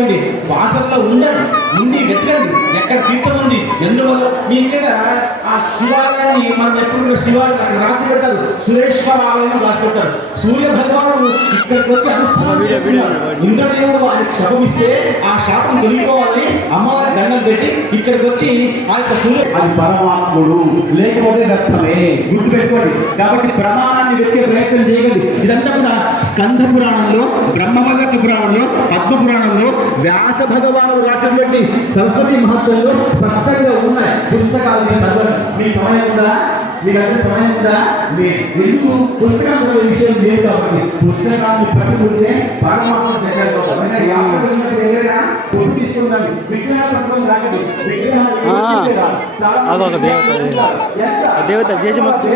గుర్తుపెట్టుకోండి, వాసనలో ఉండండి, ఉండి వెతకండి ఎక్కడ తీర్థం ఉంది. ఎందువల్ల మీ ఇక్కడ ఆ శివాలయాన్ని మనం ఎప్పుడు శివాలయం అక్కడ రాసి పెడతారు, సురేశ్వర ఆలయం రాసి పెట్టారు. సూర్య భగవానుడు ఇక్కడికి వచ్చి ఇంద్రదేవుడు ఆయనకు శపమిస్తే ఆ శాపం తొలగిపోవాలి, అమ్మవారి దండం పెట్టి ఇక్కడికి వచ్చి ఆ యొక్క సూర్య అది పరమాత్ముడు, లేకపోతే దత్తమే. గుర్తుపెట్టుకోండి. కాబట్టి ప్రమాణాన్ని వెతికే ప్రయత్నం చేయగలదు. ఇదంతా కూడా స్కంద పురాణంలో, బ్రహ్మవగట్ట పురాణంలో, పద్మ పురాణంలో వ్యాస భగవానుడు రాసినటువంటి సరస్వతి మహత్వంలో స్పష్టంగా ఉన్నాయి పుస్తకాలు. మీ సమయం ఉందా? మీకంటే సమయం ఉందా? మీ ఎందుకు పుస్తకాల విషయం లేదు కాబట్టి పుస్తకాన్ని పట్టుకుంటే పరమాత్మ తీసుకుందండి. విగ్రహాలు రాకండి, దేవత జేజమక్కు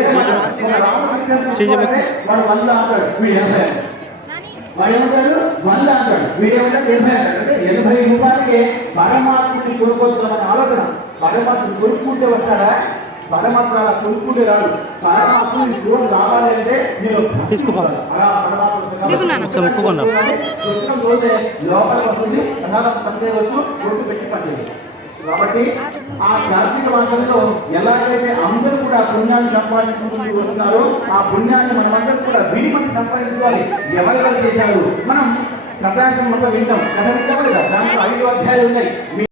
వాడు 100 అంటాడు, వీడు 80 వాడు ఏమంటాడు 100 అంటాడు, వీడు ఏమంటాడు 80 అంటాడు. అంటే 80 రూపాయలకి పరమాత్మని కొనుక్కొస్తామని ఆలోచన. పరమాత్మని కొనుక్కుంటే వస్తాడా? పరమాత్మ అలా కొనుక్కుంటే రాదు. పరమాత్మని చూడు రావాలి అంటే మీరు తీసుకోవాలి. లోపల వస్తుంది, కొడుకు పెట్టి పట్టేది. కాబట్టి ఆ కార్తీక మాసంలో ఎలాగైతే అందరూ కూడా పుణ్యాన్ని సంపాదించుకుంటూ వస్తున్నారో ఆ పుణ్యాన్ని మనమందరూ కూడా విడిమని సంపాదించుకోవాలి. ఎవరెవరు చేశారు మనం కథాంశం మొత్తం వింటాం. కథ వింటాం లేదా? దాంట్లో 5 అధ్యాయాలు ఉన్నాయి.